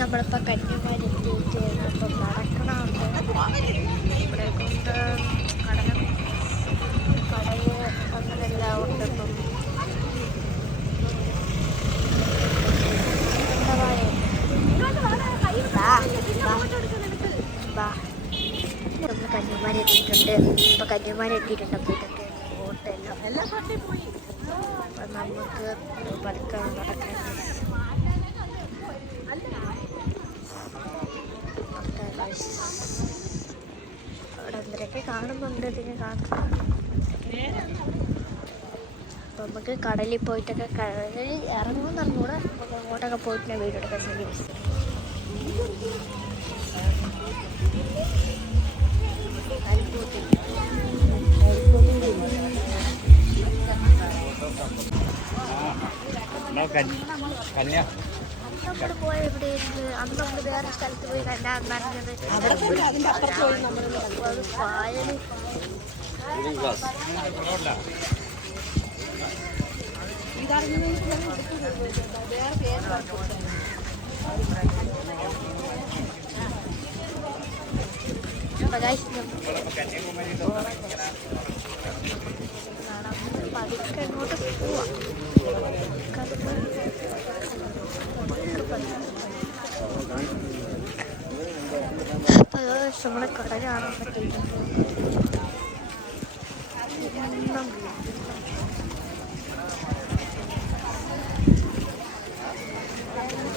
നമ്മളിപ്പോൾ കന്യാകുമാരി എത്തിയിട്ട് അപ്പം നടക്കണമുണ്ട് ഇവിടെ കൊണ്ട് കടല് അങ്ങനെല്ലാം ഉണ്ടെന്നും നമ്മൾ കന്യാകുമാരി എത്തിയിട്ടുണ്ട്. ഇപ്പോൾ കന്യാകുമാരി എത്തിയിട്ടുണ്ട്. അപ്പോൾ ഇതൊക്കെ ബോട്ടെല്ലാം അപ്പം നമുക്ക് പതുക്കെ നടക്കാൻ അവിടെ എന്തൊക്കെ കാണുന്നുണ്ട്. ഇതിന് കാണുന്നുണ്ട്. അപ്പം നമുക്ക് കടലിൽ പോയിട്ടൊക്കെ കടലിൽ ഇറങ്ങുമെന്ന് അറിഞ്ഞൂടെ. നമുക്ക് അങ്ങോട്ടൊക്കെ പോയിട്ട് വീഡിയോ എടുക്കാൻ ശ്രമിക്കും. നമ്മൾ പോയ എവിടെ അന്ന് നമ്മൾ വേറെ സ്ഥലത്ത് പോയി കണ്ടാൽ നനഞ്ഞത് പായല് പതുക്കെ അങ്ങോട്ട് പോവാം. നമ്മളെ കട കാണാൻ പറ്റില്ല.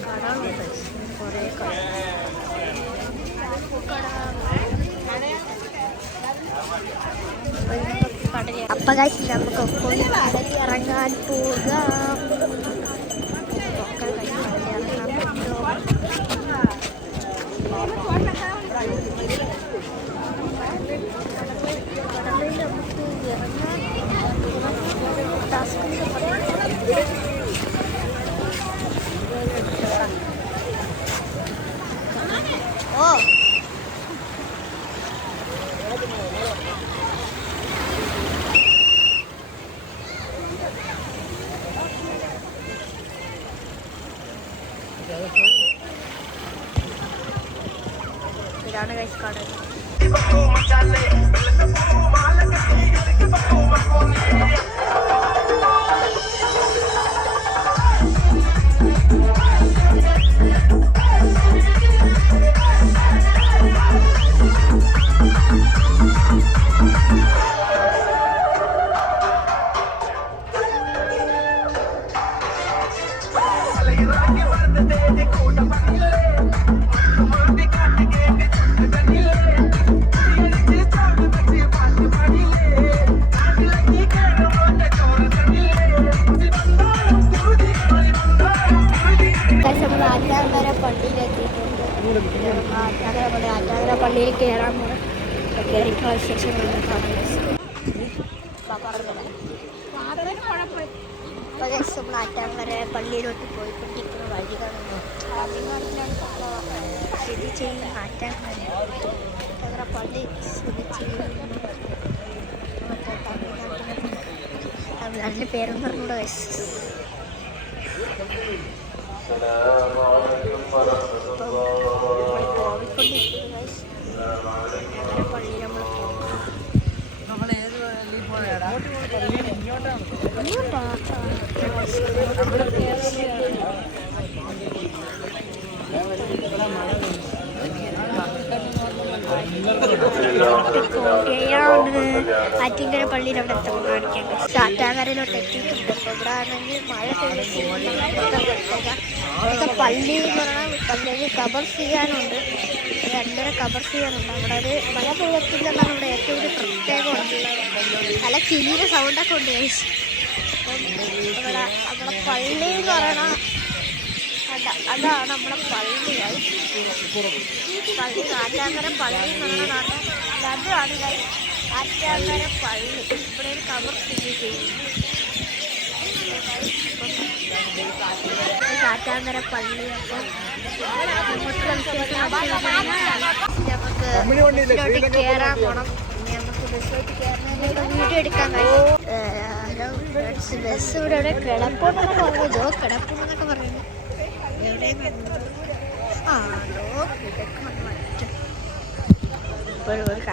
കടകളുണ്ട് കുറേ കട. അപ്പൊ നമുക്ക് പോയി കടലിൽ ഇറങ്ങാൻ പോകാം. ഇതാണ് ഗൈസ് കടൽ. ആറ്റാങ്കര പള്ളിയിലെത്തിയിട്ടുണ്ട്. ആറ്റാങ്കര പള്ളിയിൽ കയറാൻ പോകണം. കയറിക്കുള്ള വിശേഷങ്ങളൊന്നും കാണാൻ നമ്മൾ ആറ്റാങ്കര പള്ളിയിലോട്ട് പോയിക്കൊണ്ടിരിക്കുന്ന വഴികളാണ്. തമിഴ്നാട്ടിലാണ് സ്ഥിതി ചെയ്യുന്ന ആറ്റാങ്കര പള്ളി സ്ഥിതി ചെയ്യുന്ന തമിഴ്നാട്ടിൻ്റെ പേരെന്ന് പറഞ്ഞൂടെ പള്ളി നമ്മൾ ആറ്റിങ്കര പള്ളിയിൽ അവിടെ കാണിക്കാൻ ആറ്റാങ്കരയിലോട്ട് എത്തിയിട്ടുണ്ട്. അപ്പോൾ ഇവിടെ ആണെങ്കിൽ മഴ പെയ്യുന്ന പള്ളി എന്ന് പറഞ്ഞാൽ പള്ളിയിൽ കബർ ചെയ്യാനുണ്ട്. രണ്ടര കബർ ചെയ്യാനുണ്ട്. അവിടെ ഒരു മഴ പെയ്യത്തില്ലെന്നാണ് ഇവിടെ ഏറ്റവും ഒരു പ്രത്യേകമുണ്ട്. നല്ല കിളിയുടെ സൗണ്ടൊക്കെ ഉണ്ട്. അപ്പം ഇവിടെ നമ്മുടെ പള്ളി എന്ന് പറയണ അതാണ് നമ്മുടെ പള്ളി. പള്ളി ആറ്റാങ്കര പള്ളി എന്ന് പറയുന്ന നാട്ടിൽ അതാണ് ആറ്റാങ്കര പള്ളി. ഇവിടെ ഒരു കബർ സ്ഥിതി ചെയ്യും. ആറ്റാങ്കര പള്ളി. അപ്പം ബസ്സിലോട്ട് കയറാൻ പോണം. ഇനി നമുക്ക് ബസ്സിലോട്ട് കയറുന്നതിൻ്റെ വീഡിയോ എടുക്കാൻ കഴിയും. ബസ് ഇവിടെ എവിടെ കിടപ്പുണ്ടെന്നൊക്കെ പറഞ്ഞു. ജോ കിടപ്പുണ്ടെന്നൊക്കെ പറയുന്നു. എവിടെയും ആണോ കിടക്കാൻ ഇപ്പോഴും